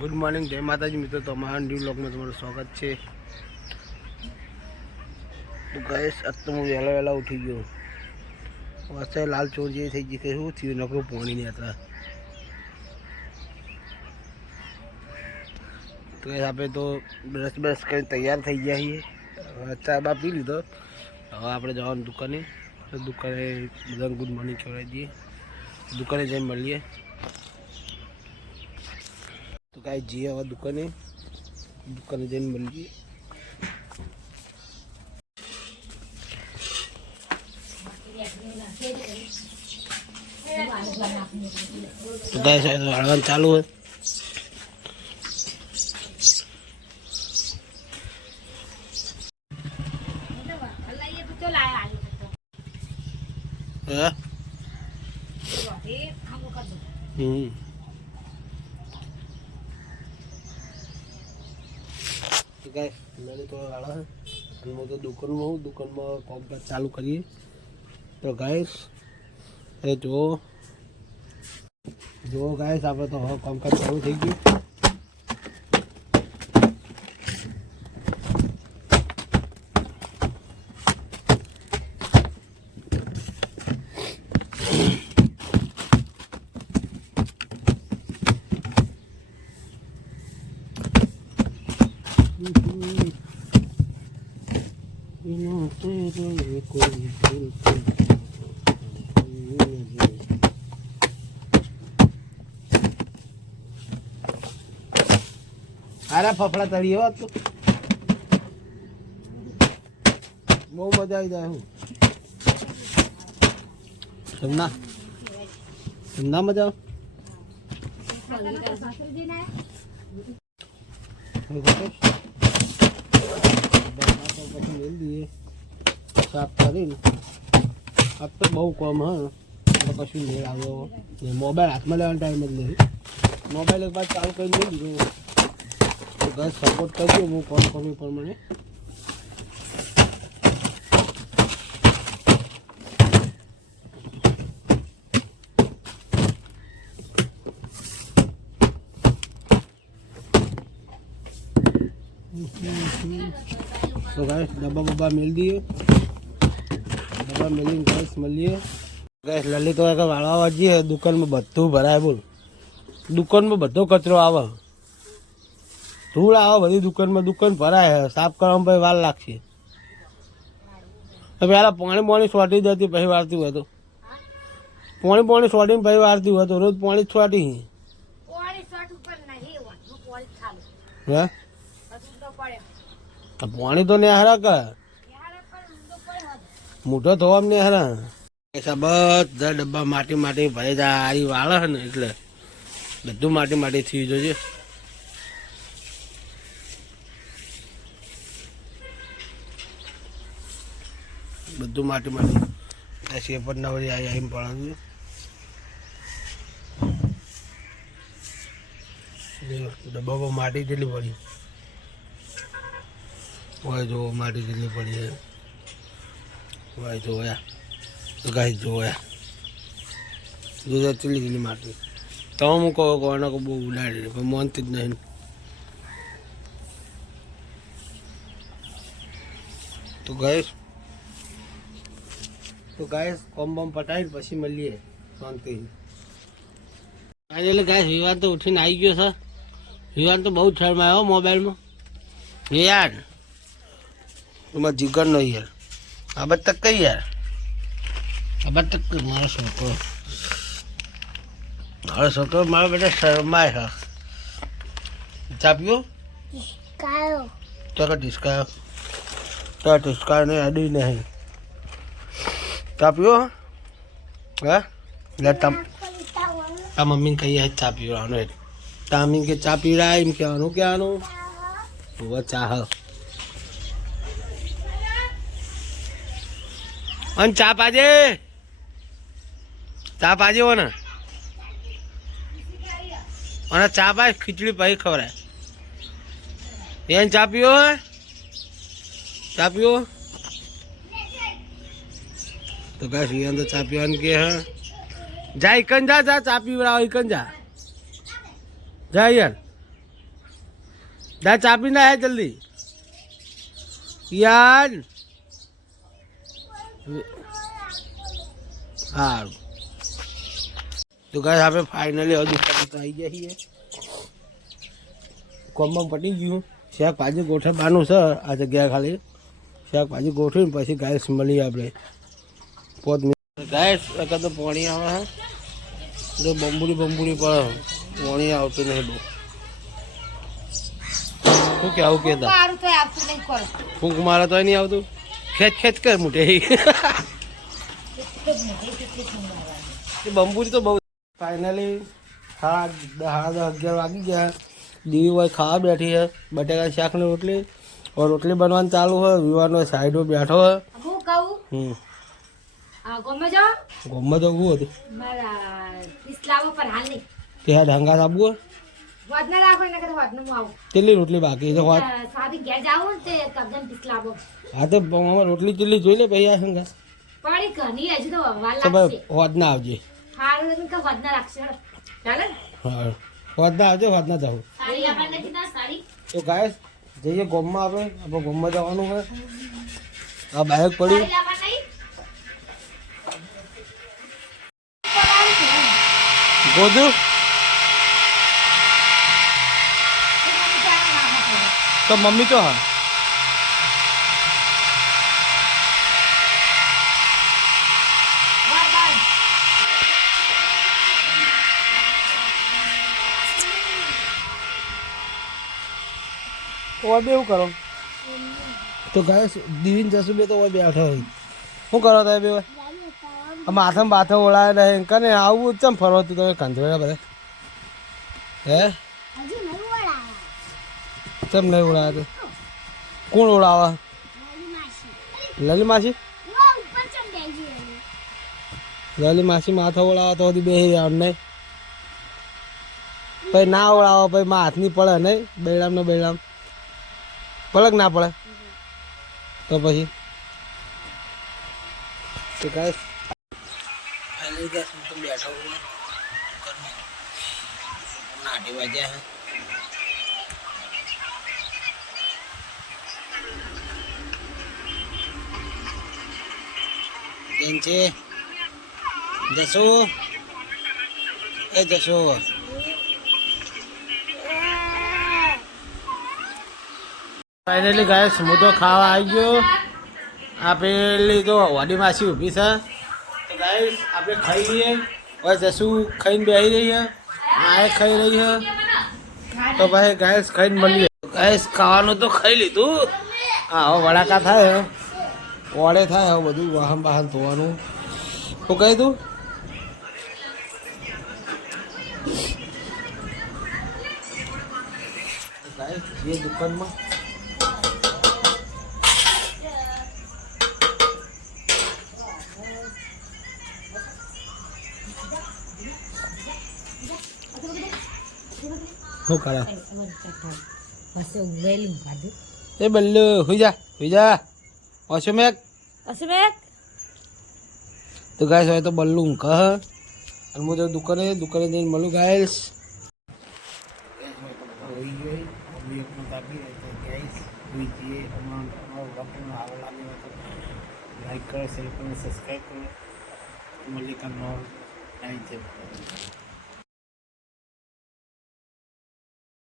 Good morning, જય માતાજી મિત્રો. તો અમારા ન્યૂ બ્લોગમાં તમારું સ્વાગત છે. તો ગાઈસ આજ તો હું વહેલા ઉઠી ગયો. વચ્ચે લાલ ચોર જેવી થઈ ગઈ કે શું થયું, નકરું પોણી નહીં હતા. તો આપણે તો બ્રશ કરીને તૈયાર થઈ ગયા છીએ. ચા બા પી લીધો. હવે આપણે જવાનું દુકાને. તો દુકાને બધાને ગુડ મોર્નિંગ કહેવાય દઈએ. દુકાને જઈને મળીએ. તો કાંઈ જઈએ હવે દુકાને જઈને મળીએ. તો કાંઈ હળવાનું ચાલુ હોય. હા ગાય મેં તો વાળા અને હું તો દુકાનમાં કોમ્પ્લેટ ચાલુ કરીએ. તો ગાઈસ એ જો ગાઈસ આપણે તો હવે કોમ્પ્લેટ ચાલુ થઈ ગયું. અરે ફફડા તળી એવા તો બહુ મજા આવી જાય. હું સમના મજા મેળ દઈએ સાફ કરીને. આ તો બહુ કમ હા, કશું મેળ આવ્યો. મોબાઈલ હાથમાં લેવાનો ટાઈમ જ નહીં. મોબાઈલ એક બાદ ચાલુ કરીને મેળ દીધું. ગેસ સપોર્ટ કરજો, હું કોલ કરું પ્રમાણે. તો ગાઈસ ડબ્બા બબ્બા મેળ દઈએ. ડબ્બા મેળીને ગાઈસ મળીએ. ગાઈસ લલિત વાળવા જઈએ. દુકાનમાં બધું ભરાય. બોલ, દુકાનમાં બધો કચરો આવે, ધૂળ આવે બધી દુકાનમાં. દુકાન ભરાય, સાફ કરવામાં ભાઈ વાર લાગશે. પહેલાં પાણી સોટી જતી, પછી વારતી હોય તો પાણી સોટીને પછી વારતી હોય તો રોજ પાણી જ સોટી. હે પાણી તો નેહરા કરે, મોટો થવા નેહરા. બધા ડબ્બા માટી ભરાઈ જાય. આરી વાળે છે ને એટલે બધું માટી થઈ જશે. બધું માટી શેપર ના વળી આવી પડવાનું. ડબ્બા માટી જેટલી પડી હોય, જો માટી જેટલી પડી હોય જોયા. તો ગાય જોયા ચીલી માટી. તો હું કહો કોને બહુ ઉડાડી પણ માનતી જ નહીં. તો ગાઈસ કોમ પટાવી પછી મળીએ શાંતિ. એટલે ગાઈસ વિવાન તો ઉઠીને આવી ગયો છે. વિવાન તો બહુ શરમાયો આવ્યો મોબાઈલમાં. યાર એમાં જીગર નો યાર. આ બધ તક કઈ યાર, આ બધ તક મારો છોકરો મારો બેટા શરમાય. હા ચા પીવો તો ઢીસકાયો નહીં અડી નહીં. ચા પીવો હા તા મમ્મીને કહીએ ચા પીવડાવવાનું. તા મમ્મી કે ચા પીવડાય એમ કહેવાનું. ચા અને ચા પાજે હો ને. અને ચા પાય ખીચડી પાઈ ખવડાય. એને ચા પીવો તો ગાઈસ રિયાન તો ચા પીવાનું કે હા. જા ઇકન જા ચા પીવડાવો. ઇકન જા યાર. જા ચાપી ના જલ્દી યાર. હા તો ગાઈસ આપણે ફાઇનલી હવે દુકાન આવી ગયા છીએ. કોમમાં પટી ગયું. શાકભાજી ગોઠવવાનું છે આ જગ્યા ખાલી. શાકભાજી ગોઠવીને પછી ગાઈસ મળીએ આપણે. ગાઈસ તો પાણી આવે છે તો બંબુડી પડે પાણી આવતું નહીં બહુ. શું કે આવું કેતા ફૂંક મારે તો નહીં આવતું. ખેચ કર મોટે બંબુડી તો બહુ. ફાઇનલી 11 વાગી ગયા. દીવી ભાઈ ખાવા બેઠી है. बटेका શાક ને રોટલી और रोटली बनवाना चालू है. विवानो साइड में बैठो है. गोम तो वो होती क्या ढंगा साबू है. चली रोटली बाकी है. हाँ तो रोटली चिल्ली જોઈ લે ભૈયા સંગા તો ભાઈ હોદ ના આવજે. હા હોદ ના આવજે. હોદ ના જાવ તો ગાઈસ જઈએ ગોમમાં. આપણે ગોમમાં જવાનું હોય. આ બાઇક પડી ગોદુ તો મમ્મી તો હા और भी करो तो गाइस दीवीन जसू बे तो वो बैठा હોય શું કરો તમે બે માથામાં બાથા ઓળાય નહીં કને આવું ચમ ફરવા તું તમે કંધોળા બધા હે ચમ નહીં ઓળાય તો કોણ ઓળાવા લલી માસી લલી માસી માથા ઓળાવા તો બે નહીં પછી ના ઓળાવો પછી માં હાથની પડે નહીં બેડામ ને બેડામ पलक ना पड़े तो પછી तो गाइस फाइनली गाइस हम बैठा हुआ नाटे बजे हैं. जेंचे जसो ए जसो फाइनली गाइस હું તો ખાવા આવી ગયો. આ પેલી તો વાડી માસી ઊભી છે તો ગાઈસ આપણે ખાઈ લઈએ. હવે જશું ખાઈને બેસી રહીએ. આ ખાઈ રહી છે તો ભાઈ ગાઈસ ખાઈને મળીએ. ગાઈસ ખાવાનું તો ખાઈ લીધું. હા હવે વડાકા થાય વડે થાય હવે બધું વાહન બહાન ધોવાનું. શું કહી તું ગાઈસ જે દુકાનમાં શું કરા એ બલ્લુ હુઈ જા અશુમેક તો ગાઈસ હવે તો બલ્લુ ઊંઘ અને હું તો દુકાને જઈને મળું ગાઈસ. લાઈક કરો, શેર કરો, સબસ્ક્રાઈબ કરો. મળીએ કામ નવો ટાઈમ છે.